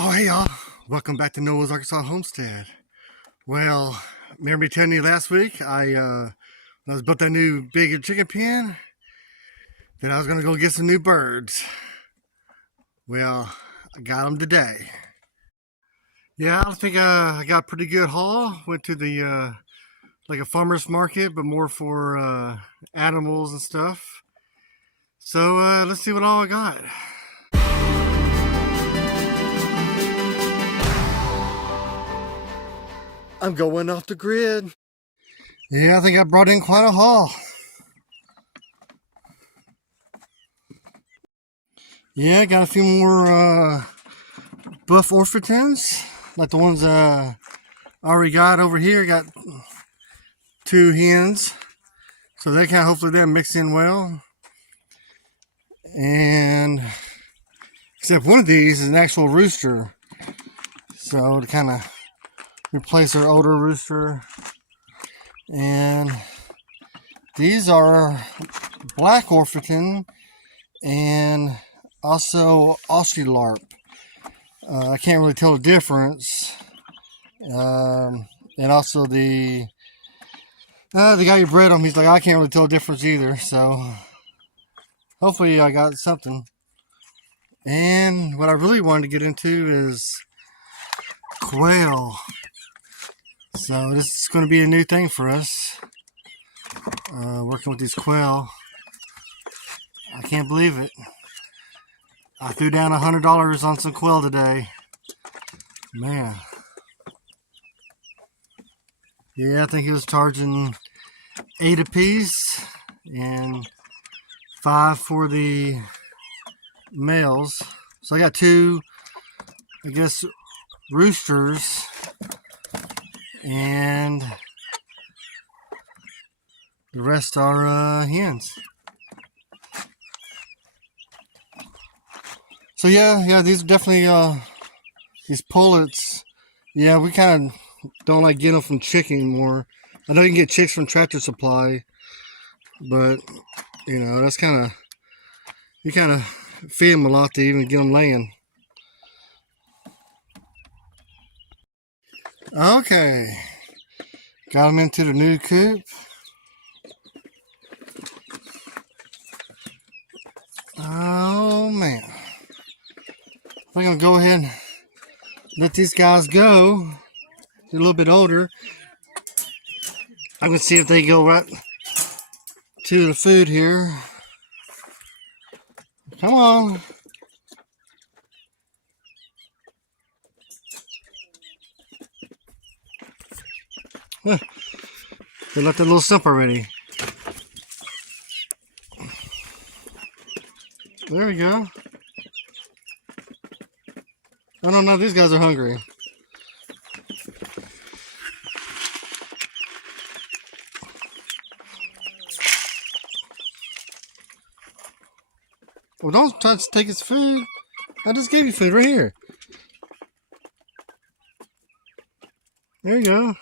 Oh, hey y'all. Welcome back to Noah's Arkansas Homestead. Well, remember me telling you last week when I was built that new big chicken pen that I was going to go get some new birds. Well, I got them today. Yeah, I think I got a pretty good haul. Went to the like a farmer's market, but more for animals and stuff. So let's see what all I got. I'm going off the grid. Yeah, I think I brought in quite a haul. Yeah, got a few more buff orpingtons, like the ones I already got over here. Got two hens, so they kind of hopefully they'll mix in well. And except one of these is an actual rooster, so to kind of replace our older rooster. And these are black orpington and also Aussie larp. I can't really tell the difference. And also the guy who bred them, he's like, I can't really tell the difference either. So hopefully I got something. And what I really wanted to get into is quail. So this is going to be a new thing for us. Working with these quail. I can't believe it. I threw down $100 on some quail today. Man. Yeah, I think he was charging 8 apiece and 5 for the males. So I got two, I guess, roosters and the rest are hens. So yeah, these are definitely these pullets. Yeah, we kind of don't like getting them from chick anymore. I know you can get chicks from Tractor Supply, but you know that's you kind of feed them a lot to even get them laying. Okay, got them into the new coop. Oh man, I'm gonna go ahead and let these guys go. They're a little bit older. I'm gonna see if they go right to the food here. Come on. They left a little stump already. There we go. I don't know if these guys are hungry. Well, don't try to take his food. I just gave you food right here. There you go.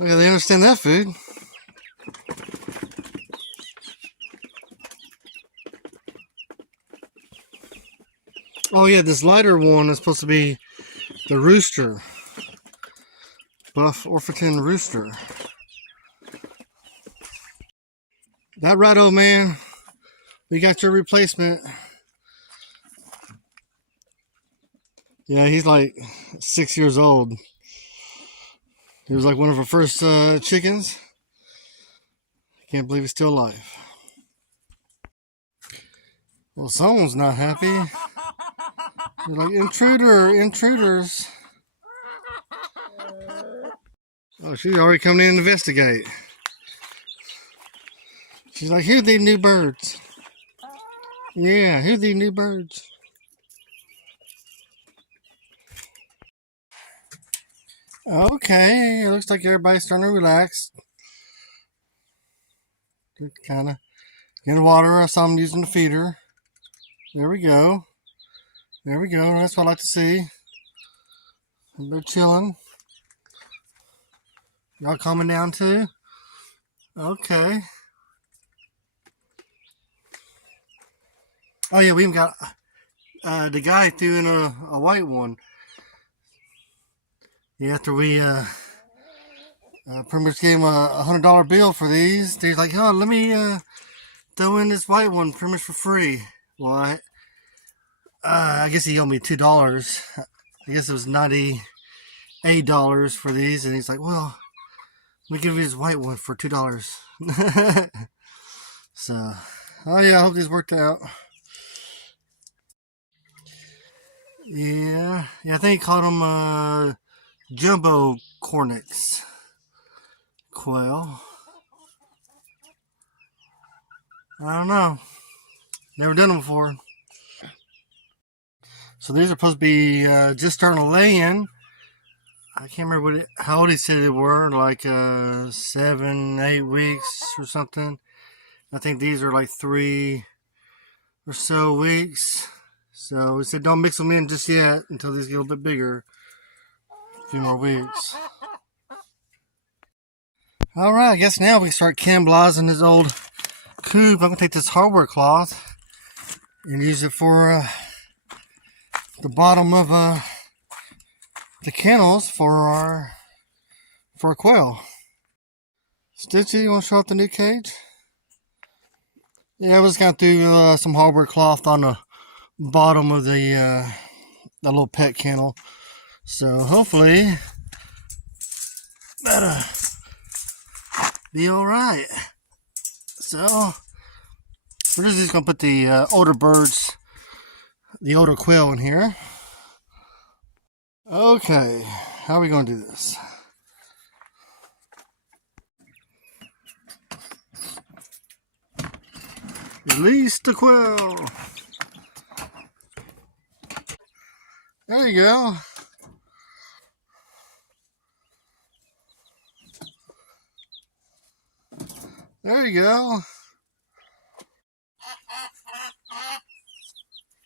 Okay, they understand that food. Oh yeah, this lighter one is supposed to be the rooster. Buff orpington rooster. That right, old man. We got your replacement. Yeah, he's like 6 years old. He was like one of our first chickens. Can't believe he's still alive. Well, someone's not happy. They're like, intruders. Oh, she's already coming in to investigate. She's like, here are these new birds. Yeah, here are these new birds. Okay, it looks like everybody's starting to relax. Kind of getting water. I saw them using the feeder. There we go. There we go. That's what I like to see. They're chilling. Y'all calming down too? Okay. Oh yeah, we even got the guy threw in a white one. Yeah, after we pretty much gave him a $100 bill for these, he's like, "Oh, let me throw in this white one pretty much for free." Well, I guess he owed me $2. I guess it was $98 for these, and he's like, "Well, let me give you this white one for $2." So, oh yeah, I hope this worked out. Yeah, I think he called them jumbo cornix quail. I don't know. Never done them before. So these are supposed to be just starting to lay in. I can't remember how old he said they were, like 7, 8 weeks or something. I think these are like 3 or so weeks. So he said don't mix them in just yet until these get a little bit bigger. A few more weeks. Alright, I guess now we can start cannibalizing this old coop. I'm going to take this hardware cloth and use it for the bottom of the kennels for our quail. Stitchy, you want to show up the new cage? Yeah, I was going to do some hardware cloth on the bottom of the little pet kennel. So hopefully that'll be alright. So we're just going to put the older birds, the older quail in here. Okay, how are we going to do this? Release the quail. There you go. There you go.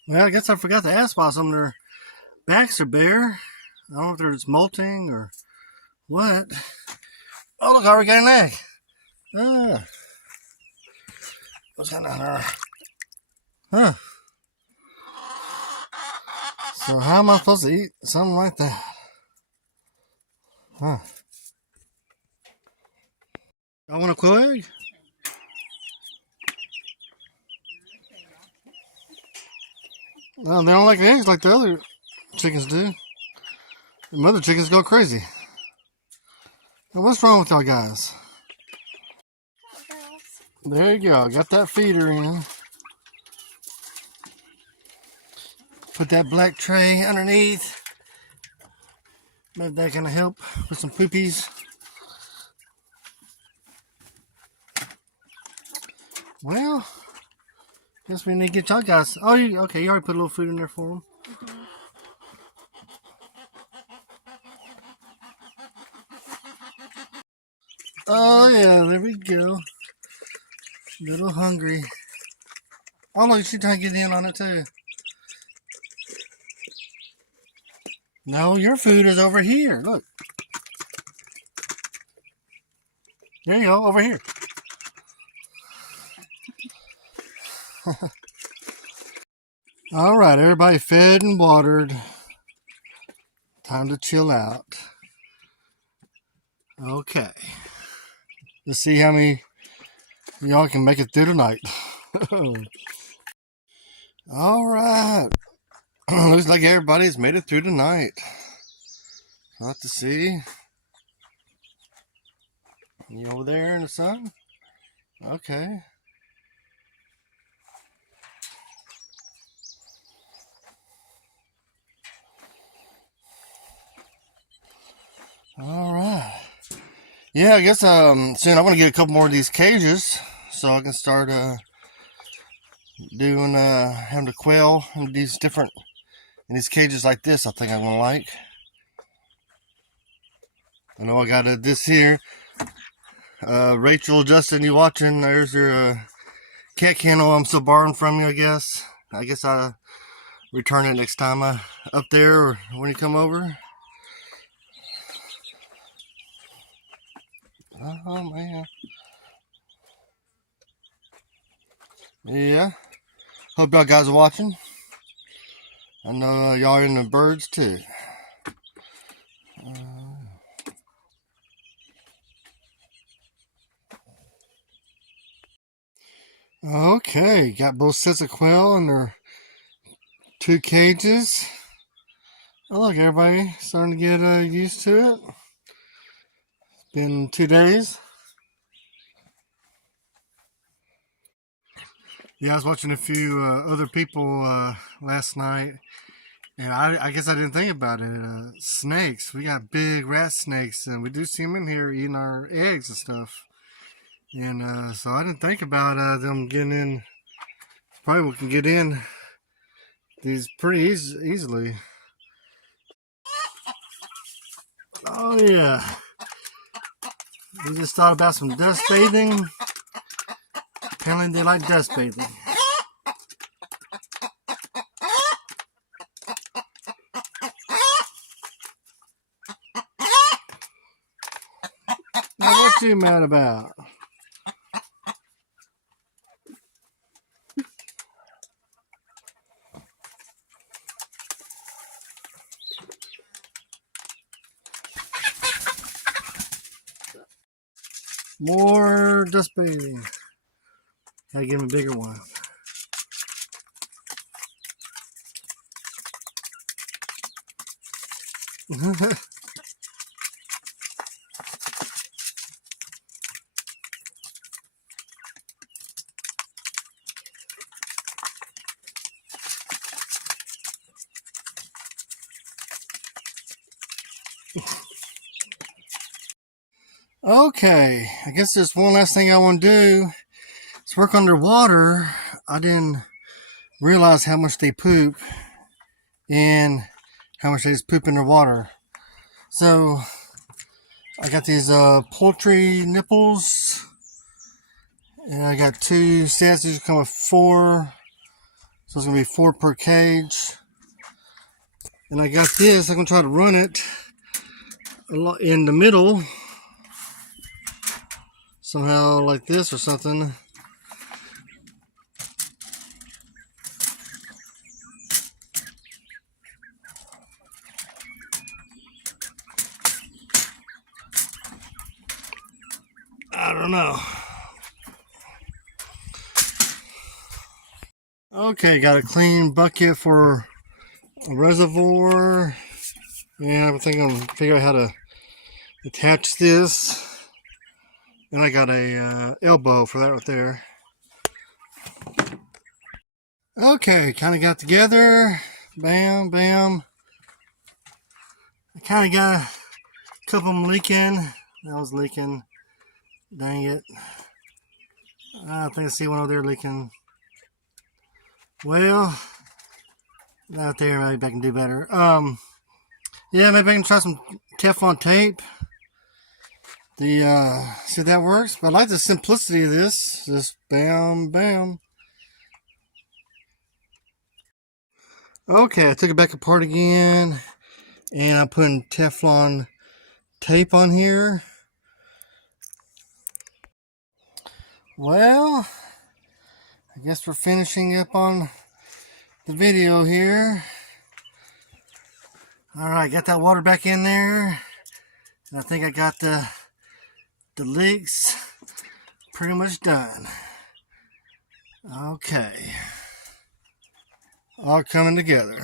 Well, I guess I forgot to ask why some of their backs are bare. I don't know if they're just molting or what. Oh, look, I already got an egg. Ah. What's going on there? Huh. So how am I supposed to eat something like that? Huh. I want a quail egg? No, they don't like eggs like the other chickens do. The mother chickens go crazy. Now, what's wrong with y'all guys? There you go. Got that feeder in. Put that black tray underneath. Maybe that can help with some poopies. Well, guess we need to get y'all guys. Oh, okay? You already put a little food in there for them. Oh yeah, there we go. A little hungry. Oh look, she's trying to get in on it too. No, your food is over here. Look. There you go, over here. All right, everybody fed and watered. Time to chill out. Okay. Let's see how many y'all can make it through tonight. All right. Looks like everybody's made it through tonight. Not to see. You over there in the sun? Okay. All right. Yeah, I guess soon I'm gonna get a couple more of these cages so I can start doing having the quail in these cages like this. I think I'm gonna like. I know I got this here. Rachel, Justin, you watching? There's your cat kennel I'm still borrowing from you, I guess. I guess I'll return it next time up there or when you come over. Oh man. Yeah. Hope y'all guys are watching. I know y'all are into birds too. Okay, got both sets of quail in their 2 cages. Oh, look, everybody starting to get used to it. Been 2 days. Yeah, I was watching a few other people last night, and I guess I didn't think about it. Snakes. We got big rat snakes, and we do see them in here eating our eggs and stuff. And so I didn't think about them getting in. Probably we can get in these pretty easily. Oh yeah. We just thought about some dust bathing. Apparently they like dust bathing. Now what you mad about? More dust bathing. Gotta give him a bigger one. Okay, I guess there's one last thing I want to do. It's work underwater. I didn't realize how much they poop and how much they just poop in their water. So I got these poultry nipples, and I got 2 sets. These come with 4, so it's gonna be 4 per cage. And I got this. I'm gonna try to run it in the middle somehow, like this or something. I don't know. Okay, got a clean bucket for a reservoir. And I think I'm gonna figure out how to attach this. And I got a elbow for that right there. Okay, kind of got together. Bam, bam. I kind of got a couple of them leaking. That was leaking. Dang it. I think I see one over there leaking. Well, out there, maybe I can do better. Yeah, maybe I can try some Teflon tape. See if that works. But I like the simplicity of this. Just bam, bam. Okay, I took it back apart again, and I'm putting Teflon tape on here. Well, I guess we're finishing up on the video here. Alright, got that water back in there. And I think I got the leaks pretty much done. Okay. All coming together.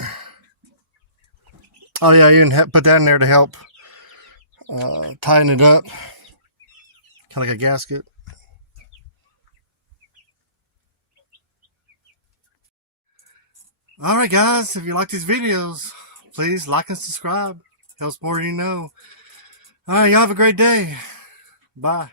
Oh yeah, you can put that in there to help tighten it up. Kind of like a gasket. Alright guys, if you like these videos, please like and subscribe. Helps more than you know. Alright, y'all have a great day. Bye.